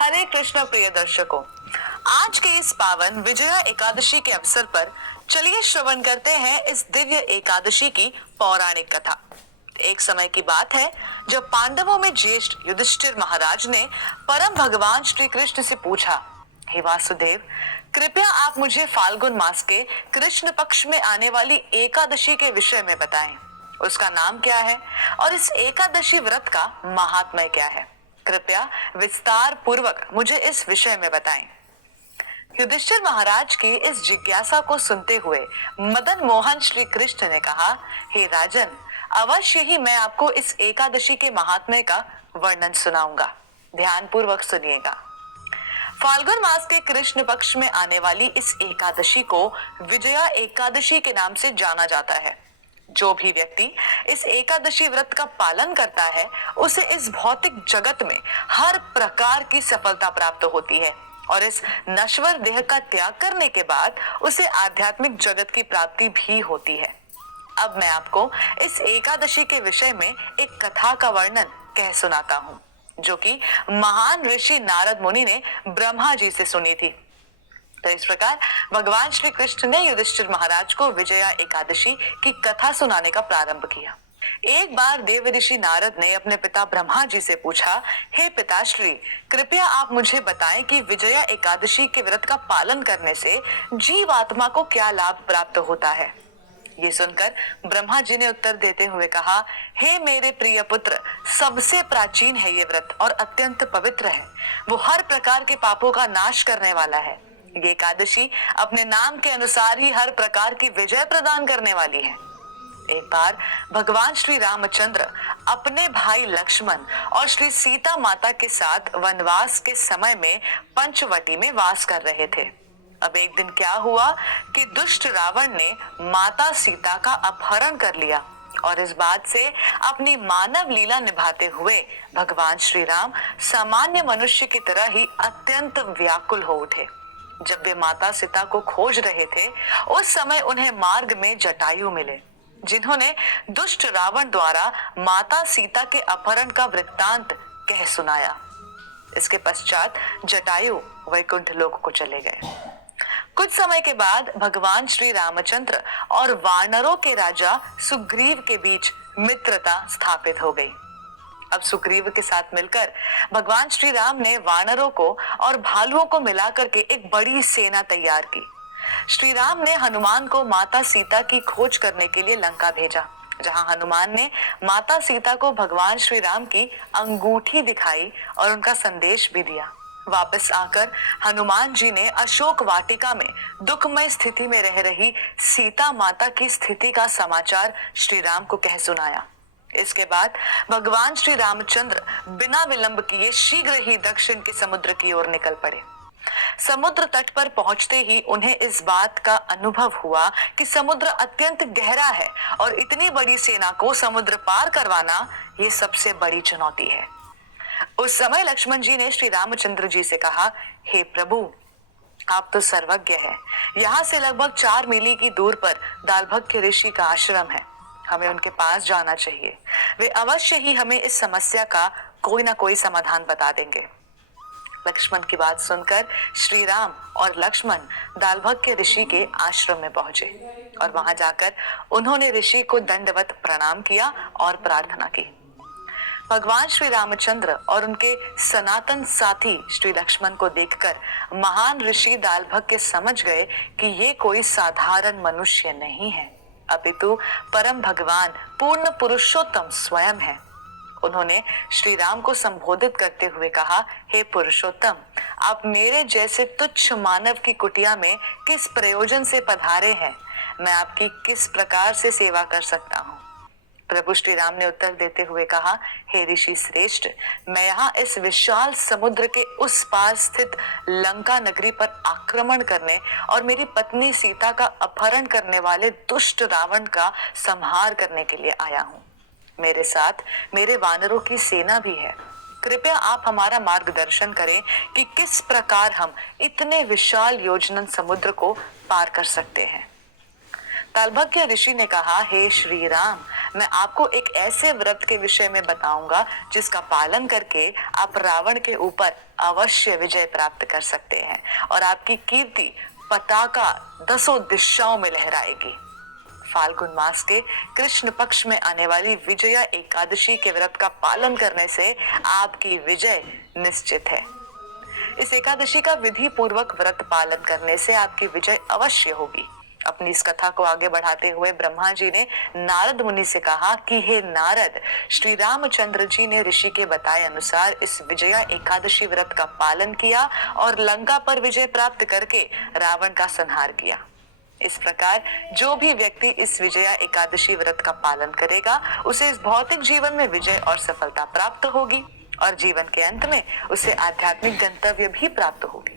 हरे कृष्ण प्रिय दर्शकों, आज के इस पावन विजया एकादशी के अवसर पर चलिए श्रवण करते हैं इस दिव्य एकादशी की पौराणिक कथा। एक समय की बात है जब पांडवों में ज्येष्ठ युधिष्ठिर महाराज ने परम भगवान श्री कृष्ण से पूछा, हे वासुदेव, कृपया आप मुझे फाल्गुन मास के कृष्ण पक्ष में आने वाली एकादशी के विषय में बताएं। उसका नाम क्या है और इस एकादशी व्रत का महात्म्य क्या है? कृपया विस्तार पूर्वक मुझे इस विषय में बताएं। युधिष्ठिर महाराज की इस जिज्ञासा को सुनते हुए मदन मोहन श्री कृष्ण ने कहा, हे राजन, अवश्य ही मैं आपको इस एकादशी के महात्म्य का वर्णन सुनाऊंगा। ध्यान पूर्वक सुनिएगा। फाल्गुन मास के कृष्ण पक्ष में आने वाली इस एकादशी को विजया एकादशी के नाम से जाना जाता है। जो भी व्यक्ति इस एकादशी व्रत का पालन करता है, उसे इस भौतिक जगत में हर प्रकार की सफलता प्राप्त होती है और इस नश्वर देह का त्याग करने के बाद उसे आध्यात्मिक जगत की प्राप्ति भी होती है। अब मैं आपको इस एकादशी के विषय में एक कथा का वर्णन कह सुनाता हूँ, जो कि महान ऋषि नारद मुनि ने ब्रह्मा जी से सुनी थी। तो इस प्रकार भगवान श्री कृष्ण ने युधिष्ठिर महाराज को विजया एकादशी की कथा सुनाने का प्रारंभ किया। एक बार देव ऋषि नारद ने अपने पिता ब्रह्मा जी से पूछा, हे पिताश्री, कृपया आप मुझे बताएं कि विजया एकादशी के व्रत का पालन करने से जीवात्मा को क्या लाभ प्राप्त होता है। ये सुनकर ब्रह्मा जी ने उत्तर देते हुए कहा, हे मेरे प्रिय पुत्र, सबसे प्राचीन है ये व्रत और अत्यंत पवित्र है। वो हर प्रकार के पापों का नाश करने वाला है। ये एकादशी अपने नाम के अनुसार ही हर प्रकार की विजय प्रदान करने वाली है। एक बार भगवान श्री रामचंद्र अपने भाई लक्ष्मण और श्री सीता माता के साथ वनवास के समय में पंचवटी में वास कर रहे थे। अब एक दिन क्या हुआ कि दुष्ट रावण ने माता सीता का अपहरण कर लिया और इस बात से अपनी मानव लीला निभाते हुए भगवान श्री राम सामान्य मनुष्य की तरह ही अत्यंत व्याकुल हो उठे। जब वे माता सीता को खोज रहे थे, उस समय उन्हें मार्ग में जटायु मिले, जिन्होंने दुष्ट रावण द्वारा माता सीता के अपहरण का वृत्तांत कह सुनाया। इसके पश्चात जटायु वैकुंठ लोक को चले गए। कुछ समय के बाद भगवान श्री रामचंद्र और वानरों के राजा सुग्रीव के बीच मित्रता स्थापित हो गई। अब सुग्रीव के साथ मिलकर भगवान श्री राम ने वानरों को और भालुओं को मिलाकर के एक बड़ी सेना तैयार की। श्री राम ने हनुमान को माता सीता की खोज करने के लिए लंका भेजा, जहां हनुमान ने माता सीता को भगवान श्री राम की अंगूठी दिखाई और उनका संदेश भी दिया। वापस आकर हनुमान जी ने अशोक वाटिका में दुखमय स्थिति में रह रही सीता माता की स्थिति का समाचार श्री राम को कह सुनाया। इसके बाद भगवान श्री रामचंद्र बिना विलंब किए शीघ्र ही दक्षिण के समुद्र की ओर निकल पड़े। समुद्र तट पर पहुंचते ही उन्हें इस बात का अनुभव हुआ कि समुद्र अत्यंत गहरा है और इतनी बड़ी सेना को समुद्र पार करवाना ये सबसे बड़ी चुनौती है। उस समय लक्ष्मण जी ने श्री रामचंद्र जी से कहा, हे प्रभु, आप तो सर्वज्ञ हैं। यहाँ से लगभग 4 मीली की दूर पर दालभक्य ऋषि का आश्रम है। हमें उनके पास जाना चाहिए। वे अवश्य ही हमें इस समस्या का कोई ना कोई समाधान बता देंगे। लक्ष्मण की बात सुनकर श्री राम और लक्ष्मण दालभक्य ऋषि के आश्रम में पहुंचे और वहां जाकर उन्होंने ऋषि को दंडवत प्रणाम किया और प्रार्थना की। भगवान श्री रामचंद्र और उनके सनातन साथी श्री लक्ष्मण को देखकर महान ऋषि दालभक्य समझ गए कि ये कोई साधारण मनुष्य नहीं है, अपितु परम भगवान पूर्ण पुरुषोत्तम स्वयं है। उन्होंने श्री राम को संबोधित करते हुए कहा, हे पुरुषोत्तम, आप मेरे जैसे तुच्छ मानव की कुटिया में किस प्रयोजन से पधारे हैं? मैं आपकी किस प्रकार से सेवा कर सकता हूँ? प्रभु श्री राम ने उत्तर देते हुए कहा, हे ऋषि श्रेष्ठ, मैं यहाँ इस विशाल समुद्र के उस पार स्थित लंका नगरी पर आक्रमण करने और मेरी पत्नी सीता का अपहरण करने वाले दुष्ट रावण का संहार करने के लिए आया हूँ। मेरे साथ मेरे वानरों की सेना भी है। कृपया आप हमारा मार्गदर्शन करें कि किस प्रकार हम इतने विशाल योजनन समुद्र को पार कर सकते हैं। तालभक्य ऋषि ने कहा, हे श्री राम, मैं आपको एक ऐसे व्रत के विषय में बताऊंगा जिसका पालन करके आप रावण के ऊपर अवश्य विजय प्राप्त कर सकते हैं और आपकी कीर्ति पताका दसों दिशाओं में लहराएगी। फाल्गुन मास के कृष्ण पक्ष में आने वाली विजया एकादशी के व्रत का पालन करने से आपकी विजय निश्चित है। इस एकादशी का विधि पूर्वक व्रत पालन करने से आपकी विजय अवश्य होगी। अपनी इस कथा को आगे बढ़ाते हुए ब्रह्मा जी ने नारद मुनि से कहा कि हे नारद, श्री रामचंद्र जी ने ऋषि के बताए अनुसार इस विजया एकादशी व्रत का पालन किया और लंका पर विजय प्राप्त करके रावण का संहार किया। इस प्रकार जो भी व्यक्ति इस विजया एकादशी व्रत का पालन करेगा उसे इस भौतिक जीवन में विजय और सफलता प्राप्त होगी और जीवन के अंत में उसे आध्यात्मिक गंतव्य भी प्राप्त होगी।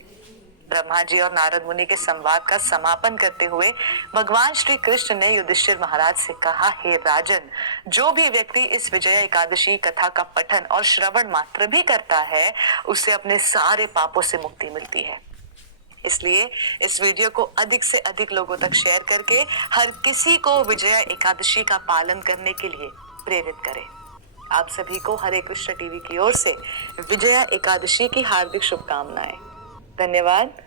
ब्रह्मा जी और नारद मुनि के संवाद का समापन करते हुए भगवान श्री कृष्ण ने युधिष्ठिर महाराज से कहा, हे राजन, जो भी व्यक्ति इस विजया एकादशी कथा का पठन और श्रवण मात्र भी करता है उसे अपने सारे पापों से मुक्ति मिलती है। इसलिए इस वीडियो को अधिक से अधिक लोगों तक शेयर करके हर किसी को विजया एकादशी का पालन करने के लिए प्रेरित करें। आप सभी को हरे कृष्ण टीवी की ओर से विजया एकादशी की हार्दिक शुभकामनाएं। धन्यवाद।